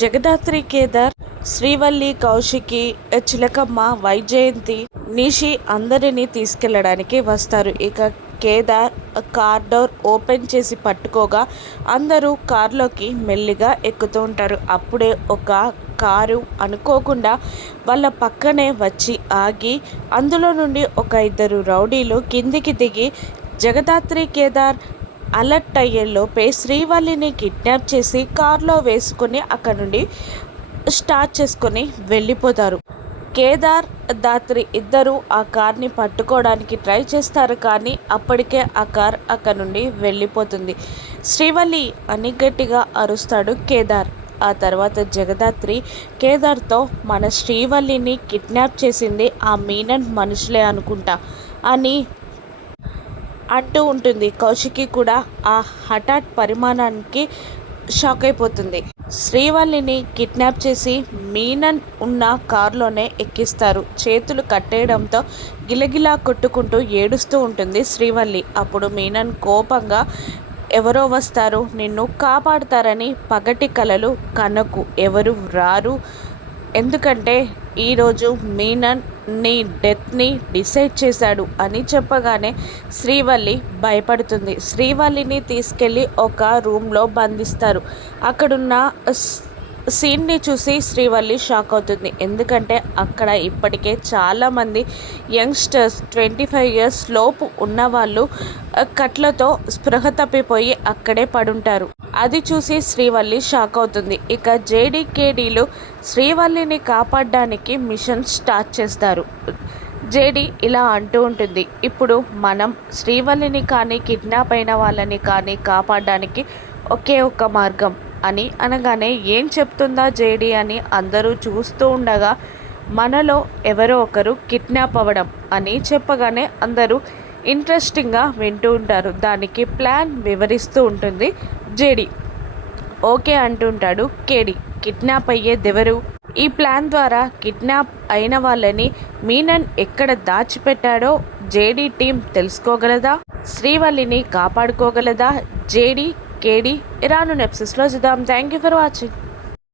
జగదాత్రి, కేదార్, శ్రీవల్లి, కౌశికి, చిలకమ్మ, వైజయంతి, నిషి అందరినీ తీసుకెళ్ళడానికి వస్తారు. ఇక కేదార్ కార్ డోర్ ఓపెన్ చేసి పట్టుకోగా అందరూ కారులోకి మెల్లిగా ఎక్కుతూ ఉంటారు. అప్పుడే ఒక కారు అనుకోకుండా వాళ్ళ పక్కనే వచ్చి ఆగి అందులో నుండి ఒక ఇద్దరు రౌడీలు కిందికి దిగి జగదాత్రి, కేదార్ అలర్ట్ అయ్యేలోపే శ్రీవల్లిని కిడ్నాప్ చేసి కారులో వేసుకుని అక్కడ నుండి స్టార్ట్ చేసుకొని వెళ్ళిపోతారు. కేదార్, దాత్రి ఇద్దరు ఆ కార్ని పట్టుకోవడానికి ట్రై చేస్తారు. కానీ అప్పటికే ఆ కార్ అక్కడ నుండి వెళ్ళిపోతుంది. శ్రీవల్లి అని గట్టిగా అరుస్తాడు కేదార్. ఆ తర్వాత జగదాత్రి కేదార్తో, మన శ్రీవల్లిని కిడ్నాప్ చేసింది ఆ మీనన్ మనుషులే అనుకుంటా అని అంటూ ఉంటుంది. కౌశికి కూడా ఆ హఠాత్ పరిమాణానికి షాక్ అయిపోతుంది. శ్రీవల్లిని కిడ్నాప్ చేసి మీనన్ ఉన్న కారులోనే ఎక్కిస్తారు. చేతులు కట్టేయడంతో గిలగిలా కొట్టుకుంటూ ఏడుస్తూ ఉంటుంది శ్రీవల్లి. అప్పుడు మీనన్ కోపంగా, ఎవరో వస్తారు, నిన్ను కాపాడుతారని పగటి కలలు కనకు, ఎవరు రారు, ఎందుకంటే ఈరోజు మీనన్ నీ డెత్ని డిసైడ్ చేశాడు అని చెప్పగానే శ్రీవల్లి భయపడుతుంది. శ్రీవల్లిని తీసుకెళ్ళి ఒక రూమ్లో బంధిస్తారు. అక్కడున్న సీన్ని చూసి శ్రీవల్లి షాక్ అవుతుంది. ఎందుకంటే అక్కడ ఇప్పటికే చాలామంది యంగ్స్టర్స్ 25 ఇయర్స్ లోపు ఉన్నవాళ్ళు కట్లతో స్పృహ తప్పిపోయి అక్కడే పడుంటారు. అది చూసి శ్రీవల్లి షాక్ అవుతుంది. ఇక జేడీకేడీలు శ్రీవల్లిని కాపాడడానికి మిషన్ స్టార్ట్ చేస్తారు. జేడీ ఇలా అంటూ ఉంటుంది, ఇప్పుడు మనం శ్రీవల్లిని కానీ కిడ్నాప్ అయిన వాళ్ళని కానీ కాపాడడానికి ఒకే ఒక్క మార్గం అని అనగానే, ఏం చెప్తుందా జేడీ అని అందరూ చూస్తూ ఉండగా, మనలో ఎవరో ఒకరు కిడ్నాప్ అవ్వడం అని చెప్పగానే అందరూ ఇంట్రెస్టింగ్గా వింటూ ఉంటారు. దానికి ప్లాన్ వివరిస్తూ ఉంటుంది జేడీ. ఓకే అంటుంటాడు కేడీ. కిడ్నాప్ అయ్యేదెవరు? ఈ ప్లాన్ ద్వారా కిడ్నాప్ అయిన వాళ్ళని మీనన్ ఎక్కడ దాచిపెట్టాడో జేడీ టీం తెలుసుకోగలదా? శ్రీవల్లిని కాపాడుకోగలదా? జేడీ, కేడీ రానున్న ఎపిసోడ్స్లో చూద్దాం. Thank you for watching.